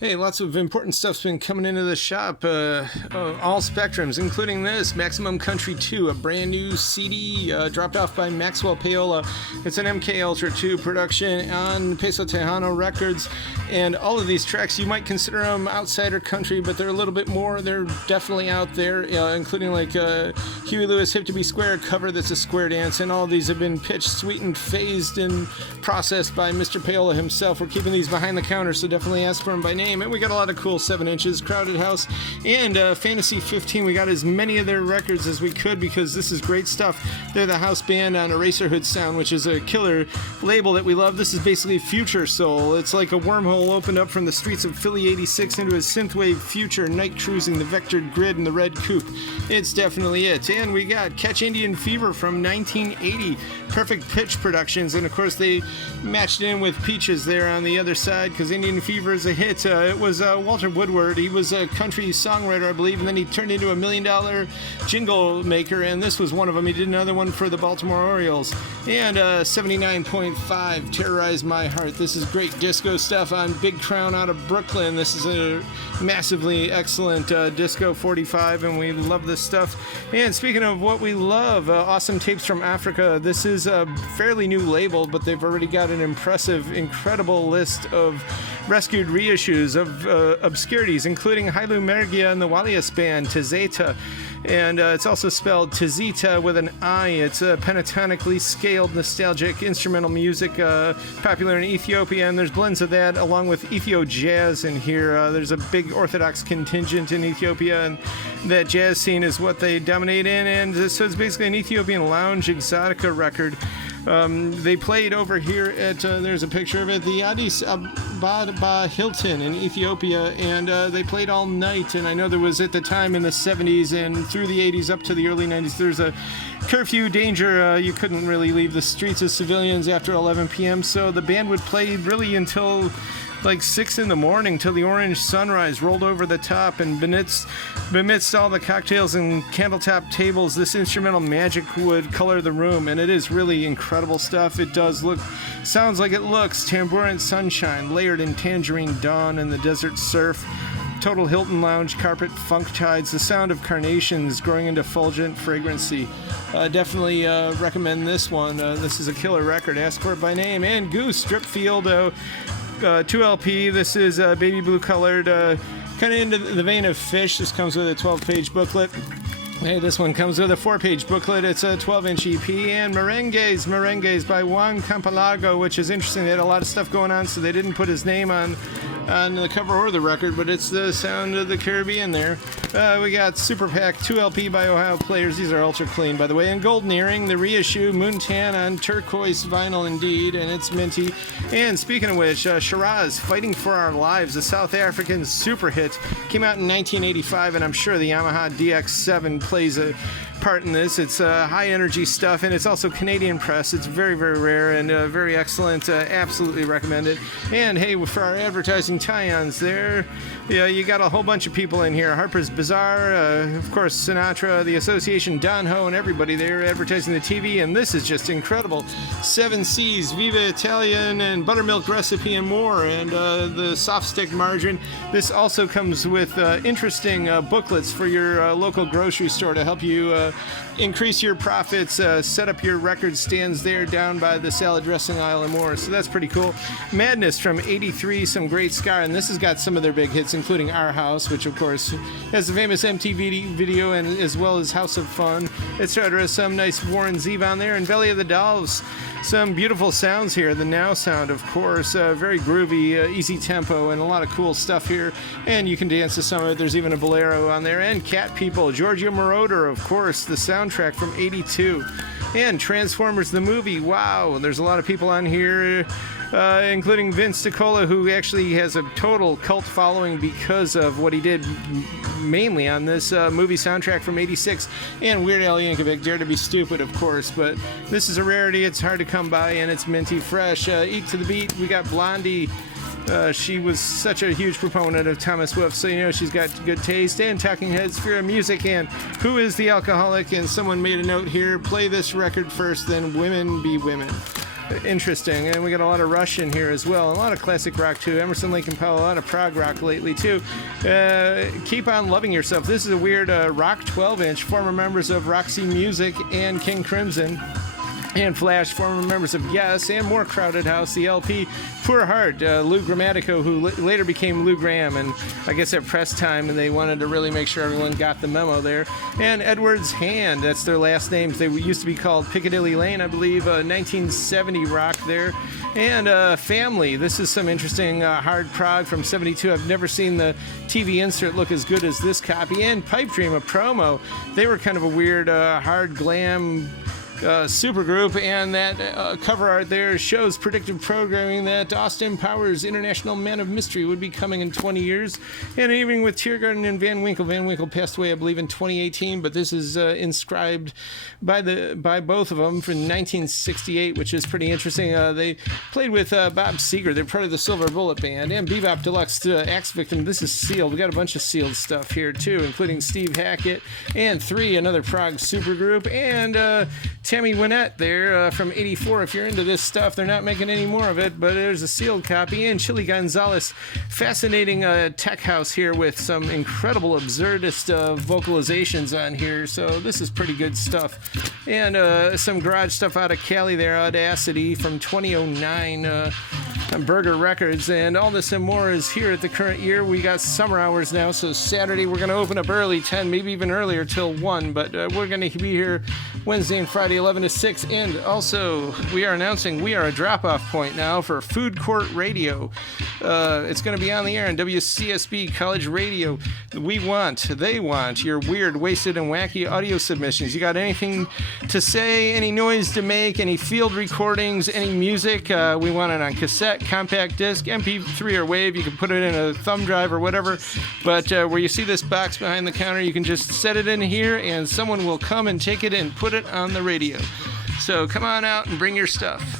Hey, lots of important stuff's been coming into the shop, all spectrums, including this, Maximum Country 2, a brand new CD dropped off by Maxwell Paola. It's an MK Ultra 2 production on Peso Tejano Records, and all of these tracks, you might consider them outsider country, but they're a little bit more, they're definitely out there, including like Huey Lewis, Hip to Be Square, cover that's a square dance, and all of these have been pitched, sweetened, phased, and processed by Mr. Paola himself. We're keeping these behind the counter, so definitely ask for them by name. And we got a lot of cool 7 inches, Crowded House, and Fantasy 15. We got as many of their records as we could because this is great stuff. They're the house band on Eraserhood Sound, which is a killer label that we love. This is basically future soul. It's like a wormhole opened up from the streets of Philly 86 into a synthwave future, night cruising the vectored grid and the red coupe. It's definitely it. And we got Catch Indian Fever from 1980, Perfect Pitch Productions, and of course they matched in with Peaches there on the other side because Indian Fever is a hit. It was Walter Woodward. He was a country songwriter, I believe, and then he turned into a $1 million jingle maker, and this was one of them. He did another one for the Baltimore Orioles. And 79.5, Terrorize My Heart. This is great disco stuff on Big Crown out of Brooklyn. This is a massively excellent disco 45, and we love this stuff. And speaking of what we love, Awesome Tapes from Africa. This is a fairly new label, but they've already got an impressive, incredible list of rescued reissues of obscurities, including Hailu Mergia and the Walias Band, Tizita. And it's also spelled tizita with an I. It's a pentatonically scaled, nostalgic instrumental music popular in Ethiopia, and there's blends of that along with ethio-jazz in here. There's a big Orthodox contingent in Ethiopia, and that jazz scene is what they dominate in, and so it's basically an Ethiopian lounge exotica record. They played over here at, there's a picture of it, the Addis Ababa Hilton in Ethiopia, and they played all night, and I know there was at the time in the 70s and through the 80s up to the early 90s, there's a curfew danger. You couldn't really leave the streets as civilians after 11 p.m., so the band would play really until like 6 in the morning till the orange sunrise rolled over the top, and amidst all the cocktails and candletop tables, this instrumental magic would color the room, and it is really incredible stuff. It does sounds like it looks. Tambourine Sunshine, layered in Tangerine Dawn and the Desert Surf. Total Hilton Lounge, Carpet Funk Tides, the sound of carnations growing into fulgent fragrancy. Definitely recommend this one. This is a killer record. Ask for it by name. And Goose, Dripfield, 2LP. This is baby blue colored, kind of into the vein of Fish. This comes with a 12-page booklet. Hey, this one comes with a 4-page booklet. It's a 12-inch EP. And Merengues by Juan Campalago, which is interesting. They had a lot of stuff going on, so they didn't put his name on the cover or the record, but it's the sound of the Caribbean there. We got Super Pack 2LP by Ohio Players. These are ultra clean, by the way. And Golden Earring, the reissue, Moontan on turquoise vinyl indeed, and it's minty. And speaking of which, Shiraz, Fighting for Our Lives, a South African super hit, came out in 1985, and I'm sure the Yamaha DX7 plays a part in this. It's high energy stuff, and it's also Canadian press. It's very, very rare and very excellent. Absolutely recommend it. And hey, for our advertising tie-ons there, you got a whole bunch of people in here. Harper's Bazaar, of course Sinatra, the Association, Don Ho, and everybody there advertising the TV, and this is just incredible. 7 C's, Viva Italian, and Buttermilk Recipe, and more, and the soft stick margarine. This also comes with interesting booklets for your local grocery store to help you increase your profits, set up your record stands there down by the salad dressing aisle and more, so that's pretty cool. Madness from 83, some great ska, and this has got some of their big hits, including Our House, which of course has the famous MTV video, and as well as House of Fun, etc. Some nice Warren Zevon on there, and Belly of the Dolls. Some beautiful sounds here. The Now sound, of course, very groovy, easy tempo, and a lot of cool stuff here. And you can dance to some of it. There's even a bolero on there. And Cat People, Giorgio Moroder, of course, the soundtrack from 82. And Transformers the movie. Wow, there's a lot of people on here, including Vince DiCola, who actually has a total cult following because of what he did mainly on this movie soundtrack from 86, and Weird Al Yankovic, Dare to Be Stupid, of course, but this is a rarity. It's hard to come by, and it's minty fresh. Eat to the Beat, we got Blondie. She was such a huge proponent of Thomas Wolfe, so you know she's got good taste. And Talking Heads, Fear of Music, and Who is the Alcoholic? And someone made a note here, play this record first, then Women Be Women. interesting. And we got a lot of Russian here as well. A lot of classic rock too. Emerson, Lake and Powell, a lot of prog rock lately too. Keep on Loving Yourself. This is a weird rock 12-inch. Former members of Roxy Music and King Crimson and Flash, former members of Yes, and more Crowded House, the LP Poor Heart, Lou Grammatico, who later became Lou Graham, and I guess at press time, and they wanted to really make sure everyone got the memo there. And Edward's Hand, that's their last names. They used to be called Piccadilly Lane, I believe, 1970 rock there. And Family, this is some interesting hard prog from 72. I've never seen the TV insert look as good as this copy. And Pipe Dream, a promo. They were kind of a weird hard glam supergroup, and that cover art there shows predictive programming that Austin Powers' International Man of Mystery would be coming in 20 years. And Evening with Tiergarten and Van Winkle. Van Winkle passed away, I believe, in 2018, but this is inscribed by both of them from 1968, which is pretty interesting. They played with Bob Seger. They're part of the Silver Bullet Band, and Bebop Deluxe Axe Victim. This is sealed. We got a bunch of sealed stuff here too, including Steve Hackett and Three, another prog supergroup, and Tammy Wynette there from 84. If you're into this stuff, they're not making any more of it, but there's a sealed copy. And Chili Gonzalez, fascinating tech house here with some incredible absurdist vocalizations on here, so this is pretty good stuff. And some garage stuff out of Cali there, Audacity from 2009. Burger Records, and all this and more is here at the current year. We got summer hours now, so Saturday we're going to open up early, 10, maybe even earlier, till 1, but we're going to be here Wednesday and Friday, 11 to 6, and also we are announcing we are a drop-off point now for Food Court Radio. It's going to be on the air on WCSB College Radio. They want your weird, wasted, and wacky audio submissions. You got anything to say, any noise to make, any field recordings, any music? We want it on cassette, compact disc, MP3 or WAV. You can put it in a thumb drive or whatever, but where you see this box behind the counter, you can just set it in here and someone will come and take it and put it on the radio. So come on out and bring your stuff.